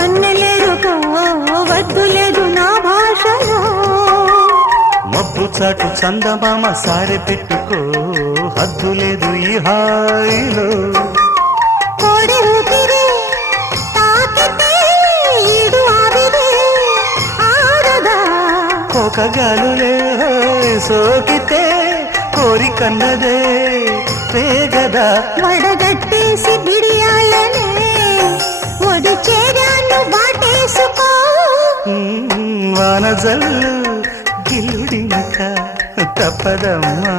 వన్నెలేరుకో వద్దు లేదు నా భాషలో మబ్బు చాటు చందమామ సారె పెట్టుకో హద్దు లేదు ఈ హాయిలో కోడి ఊపిరి తాకితే ఈడు ఆవిరి ఆడదా కోకగాలులే సోకితే కోరికన్నదే పేగదా వడగట్టేసి బిడియాలనే ఒడి చేరాను బాటేసుకో వానజల్లు గిల్లుడినక తప్పదమ్మా